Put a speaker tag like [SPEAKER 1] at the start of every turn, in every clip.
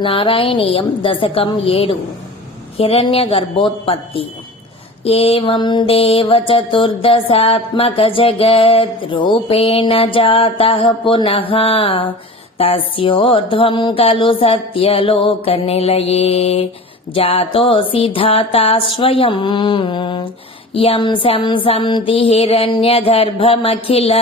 [SPEAKER 1] నారాయణీయం దశకం ఏడు. హిరణ్య గర్భోత్పత్తి ఏం దేవ చతుర్దశాత్మక జగత్ రూపేణ జాత పునః. తస్యోర్ధ్వం ఖలు సత్యలోక నిలయే. జాతోసి ధాతా స్వయం యం సంసంతి హిరణ్యగర్భమఖిల.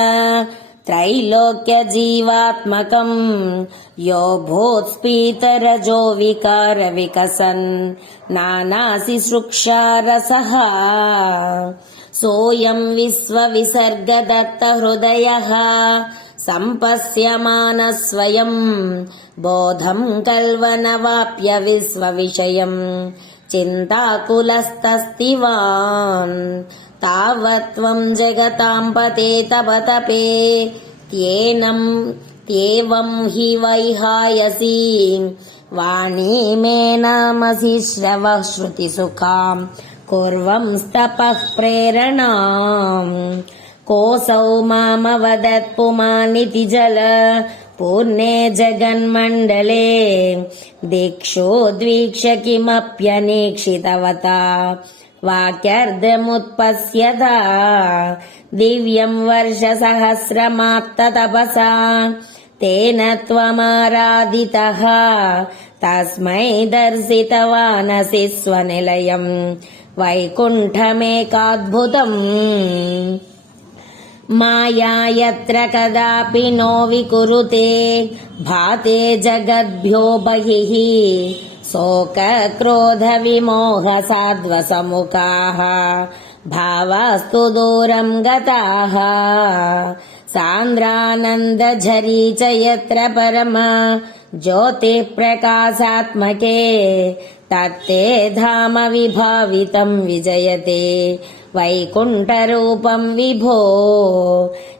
[SPEAKER 1] त्रैलोक्यजीवात्मकम्। यो भूत्स्फीतरजो विकार विकसन् नानासि सृक्षारसः। सोऽयम् विश्वविसर्गदत्तहृदयः। सम्पश्यमानः स्वयम् बोधम् कल्वनवाप्य विश्वविषयम्। चिन्ताकुलस्तस्तिवान् तावत् त्वम् जगताम् पते तप तपे। त्येन हि वैहायसि। वाणी मे नामसि श्रवः श्रुतिसुखाम् कुर्वंस्तपः प्रेरणाम् कोऽसौ मामवदत् पुमानिति जल। पूर्णे जगन्मण्डले। दीक्षोद्वीक्ष्य किमप्यनीक्षितवता। वाक्यर्धमुत्पश्यता दिव्यम् वर्षसहस्रमाप्ततपसा तेन त्वमाराधितः तस्मै दर्शितवानसि स्वनिलयम् वैकुण्ठमेकाद्भुतम् माया यत्र कदापि नो विकुरुते भाते जगद्भ्यो बहिः शोकक्रोधविमोहसाध्वसमुखाः भावास्तु दूरम् गताः सान्द्रानन्दझरी च यत्र परम ज्योतिप्रकाशात्मके तत्ते धाम विभावितम् विजयते वैकुण्ठरूपम् विभो।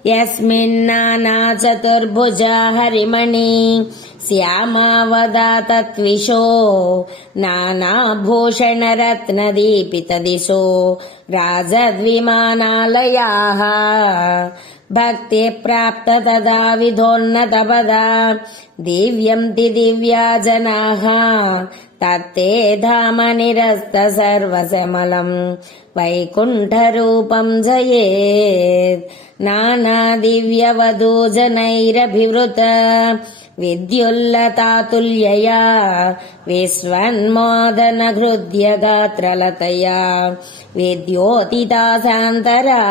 [SPEAKER 1] यस्मिन्नाना चतुर्भुजा हरिमणि श्यामावदातत्विषो नानाभूषणरत्नदीपितदिशो राजद्विमानालयाः। भक्तिप्राप्त तदा विधोन्नतपदा दिव्यन्ति दिव्या जनाः तत्ते धाम निरस्त सर्वसमलम् वैकुण्ठरूपम् जयेत् नानादिव्यवधूजनैरभिवृत विद्युल्लतातुल्यया विश्वन्मोदनहृद्यगात्रलतया विद्योतितासान्तरा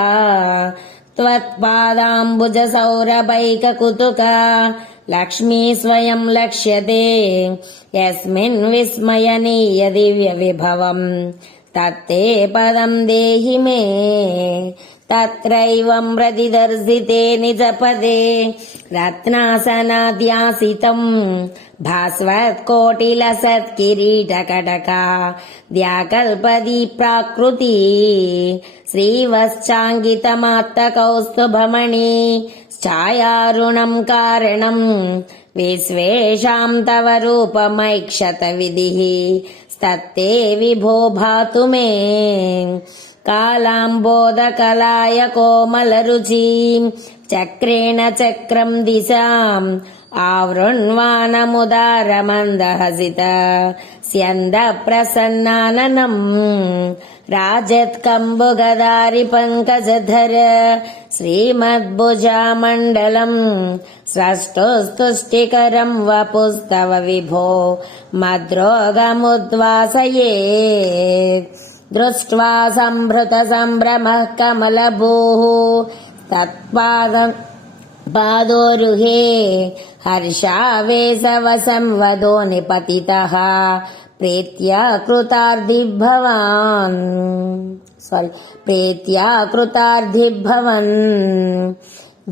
[SPEAKER 1] त्वत्पादाम्बुजसौरभैककुतुका లక్ష్మీ స్వయం లక్ష్యతే. యస్మిన్ విస్మయనీయ దివ్య విభవం. తత్తే పదం దేహి మే తత్రైవం ప్రతిదర్శితే నిజపదే రత్నాసనాధ్యాసితం భాస్వత్కోటిల సత్కిరీటకటక ద్యాకల్పది ప్రాకృతి శ్రీవశ్చాంగితమాత్తకౌస్తుభమణి ఛాయారుణం కారణం విశ్వేషాం తవ రూపమైక్షత విధి स्तत्ते विभो भातु मे कालाम्बोदकलाय कोमलरुचिम् चक्रेण चक्रम् दिशाम् आवृण्वानमुदारमन्दहसित स्यन्दप्रसन्नाननम् राजत्कम्बुगदारि पङ्कजधर श्रीमद्भुजामण्डलम् स्रष्टुस्तुष्टिकरम् वपुस्तव विभो मद्रोगमुद्वासये। दृष्ट्वा सम्भृतसम्भ्रमः कमलभूः तत्पाद पादोरुहे हर्षावेशवसंवदो निपतितः प्रेत्या कृतार्थिभवान् सारी प्रीत्या कृतार्थिभवन्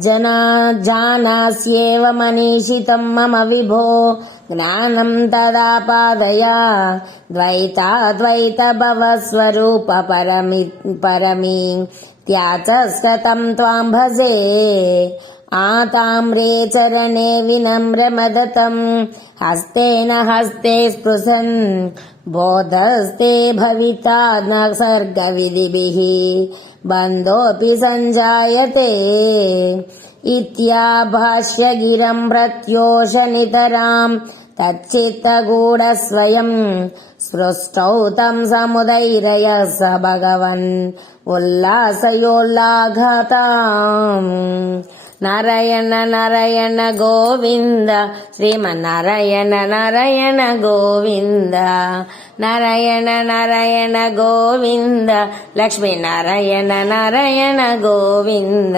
[SPEAKER 1] जना जानास्येव मनीषितं मम विभो। ज्ञानं तदापादया द्वैताद्वैतभवस्वरूपपरमि परमि त्या च स्वतं त्वां भजे। आताम्रे चरणे विनम्रमदतम् हस्तेन हस्ते स्पृशन्। बोधस्ते भविता न सर्गविधिभिः। बन्धोऽपि सञ्जायते। इत्याभाष्य गिरम् प्रत्योषनितराम् तच्चित्तगूढस्वयं सृष्टौ तं समुदैरय स भगवन्। उल्लासयोल्लाघताम् నారాయణ నారాయణ గోవింద. శ్రీమన్నారాయణ నారాయణ గోవింద. నారాయణ నారాయణ గోవింద. లక్ష్మీ నారాయణ నారాయణ గోవింద.